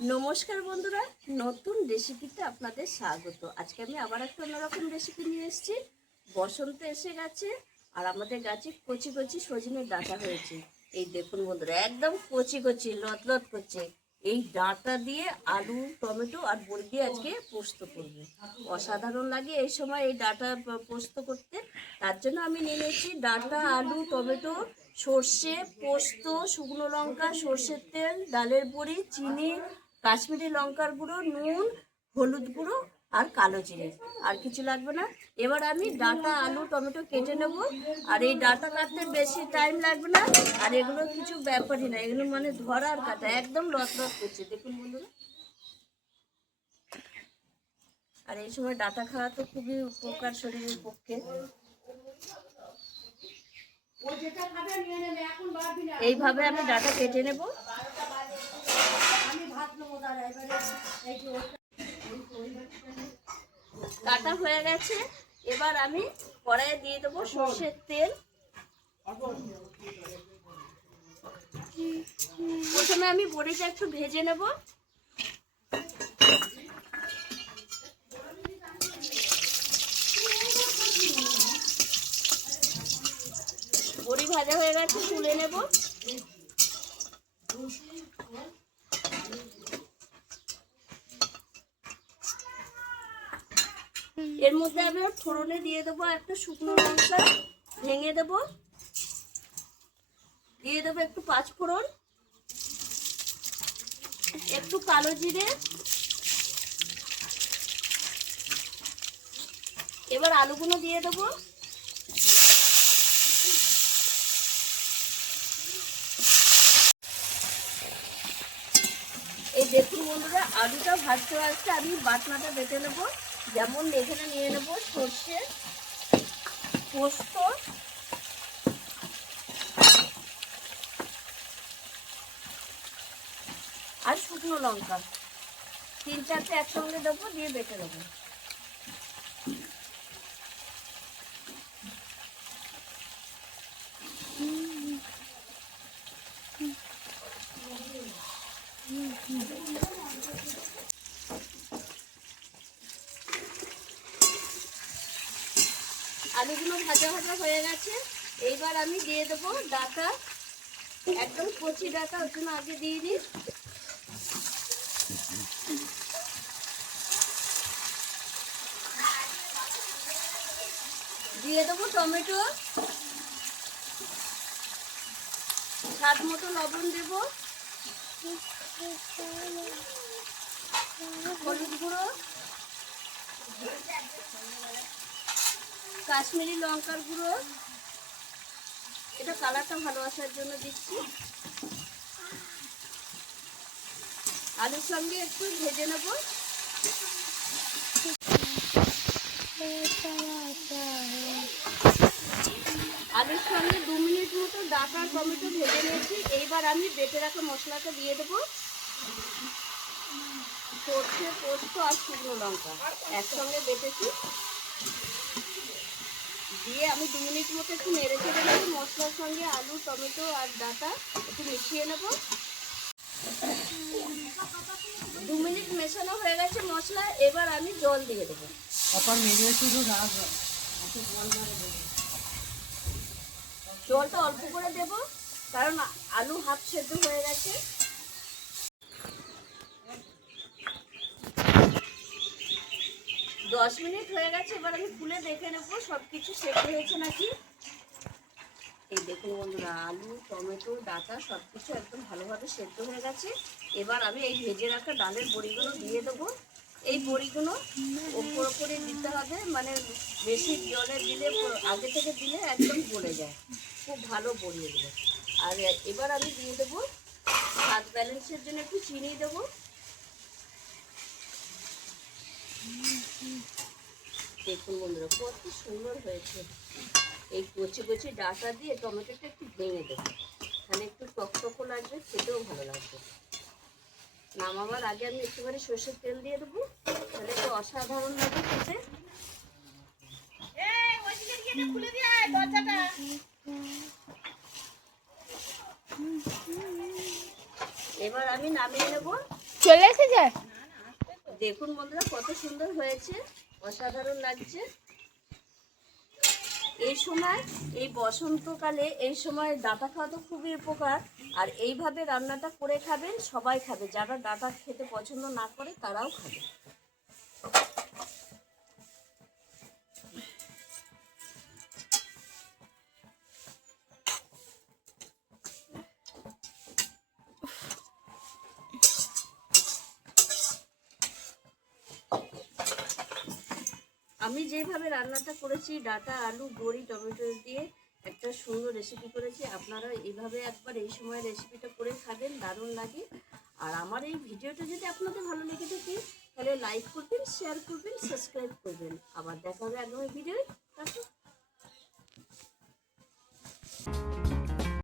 নমস্কার বন্ধুরা, নতুন রেসিপিতে আপনাদের স্বাগত। আজকে আমি আবার একটা অন্যরকম রেসিপি নিয়ে এসেছি। বসন্ত এসে গেছে আর আমাদের গাছে কচি কচি সজনের ডাঁটা হয়েছে। এই দেখুন বন্ধুরা, একদম কচি কচি লতলত করছে। এই ডাঁটা দিয়ে আলু, টমেটো আর বড়ি দিয়ে আজকে পোস্ত করবো। অসাধারণ লাগে এই সময় এই ডাঁটা পোস্ত করতে। তার জন্য আমি নিয়ে নিয়েছি ডাঁটা, আলু, টমেটো, সর্ষে, পোস্ত, শুকনো লঙ্কা, সর্ষের তেল, ডালের বড়ি, চিনি, কাশ্মীরি লঙ্কার গুঁড়ো, নুন, হলুদ গুঁড়ো আর কালো জিরে। আর কিছু লাগবে না। এবার আমি ডাঁটা, আলু, টমেটো কেটে নেব। আর এই ডাঁটা কাটতে বেশি টাইম লাগবে না। আর এগুলো কিছু ব্যাপারই না, এগুলো মানে ধরা আর কাটা একদম লতলত করছে। দেখুন বন্ধুরা, আর এই সময় ডাঁটা খাওয়া তো খুবই উপকার শরীরের পক্ষে। এইভাবে আমি ডাঁটা কেটে নেব। কাটা হয়ে গেছে। এবার আমি কড়াইয়ে দিয়ে দেবো সর্ষের তেল। প্রথমে আমি বড়িটা একটু ভেজে নেব। বড়ি ভাজা হয়ে গেছে, তুলে নেব। এর মধ্যে আমি ফোড়নে দিয়ে দেবো একটা শুকনো লঙ্কা ভেঙে দেব, দিয়ে দেবো একটু পাঁচফোড়ন, একটু কালো জিরে। এবার আলুগুলো দিয়ে দেবো। এই দেখুন বন্ধুরা, আলুটা ভাজতে ভাজতে আমি বাটনাটা বেটে নেব। যেমন এখানে নিয়ে নেব সর্ষে, পোস্ত, আর শুকনো লঙ্কা, 3-4টে একসঙ্গে দেবো, দিয়ে বেটে নেবো। আলুগুলো ভাজা ভাজা হয়ে গেছে। এইবার আমি দিয়ে দেবো ডাঁটা, একদম কচি ডাঁটা, ওর জন্য আগে দিয়ে দিই। দিয়ে দেবো টমেটো, স্বাদ মতো লবণ দেব, হলুদ গুঁড়ো, কাশ্মীরি লঙ্কার গুঁড়ো, এটা কালারটা ভালো আসার জন্য দিচ্ছি। আলুর সঙ্গে একটু ভেজে নেব। আলুর সঙ্গে 2 মিনিট মতো ডাঁটা টমেটো ভেজে নিয়েছি। এইবার আমি বেটে রাখা মশলাটা দিয়ে দেবো। সর্ষে, পোস্ত আর শুকনো লঙ্কা একসঙ্গে বেটেছি, দিয়ে আমি 2 মিনিট মতো একটু নেড়ে চেড়ে নেব। মশলার সঙ্গে আলু, টমেটো আর ডাঁটা একটু মিশিয়ে নেব। 2 মিনিট মেশানো হয়ে গেছে মশলা। এবার আমি জল দিয়ে দেবো। জলটা অল্প করে দেব, কারণ আলু হাফ সেদ্ধ হয়ে গেছে। দশ মিনিট হয়ে গেছে। এবার আমি খুলে দেখে নেবো সবকিছু সেদ্ধ হয়েছে নাকি। এই দেখুন বন্ধুরা, আলু, টমেটো, ডাঁটা সবকিছু একদম ভালোভাবে সেদ্ধ হয়ে গেছে। এবার আমি এই ভেজে রাখা ডালের বড়িগুলো দিয়ে দেবো। এই বড়িগুলো ওপরে দিতে হবে, মানে বেশি জলে দিলে, আগে থেকে দিলে একদম গলে যায়। খুব ভালো বড়ি এগুলো। আর এবার আমি দিয়ে দেবো স্বাদ ব্যালেন্সের জন্য একটু চিনি দেবো। দেখুন বন্ধুরা, কত সুন্দর হয়েছে। এই কচি কচি ডাঁটা দিয়ে টমেটোটা একটু ভেঙে দেবো, তাহলে একটু টকটকও লাগবে, খেতেও ভালো লাগবে। নামাবার আগে আমি একটুখানি সর্ষের তেল দিয়ে দেবো, তাহলে একটু অসাধারণ লাগে খেতে। এবার আমি নামিয়ে নেব। চলে এসেছে। দেখুন বন্ধুরা কত সুন্দর হয়েছে, অসাধারণ লাগছে। এই সময়, এই বসন্তকালে এই সময় ডাঁটা খাওয়া তো খুবই উপকার। আর এইভাবে রান্নাটা করে খাবেন, সবাই খাবে। যারা ডাঁটা খেতে পছন্দ না করে তারাও খাবে। আমি যেভাবে রান্নাটা করেছি, ডাঁটা, আলু, বড়ি, টমেটো দিয়ে একটা সুন্দর রেসিপি করেছি। আপনারা এইভাবে একবার এই সময় রেসিপিটা করে খাবেন, দারুণ লাগে। আর আমার এই ভিডিওটা যদি আপনাদের ভালো লেগে থাকে তাহলে লাইক করবেন, শেয়ার করবেন, সাবস্ক্রাইব করবেন। আবার দেখা হবে আগামী ভিডিও।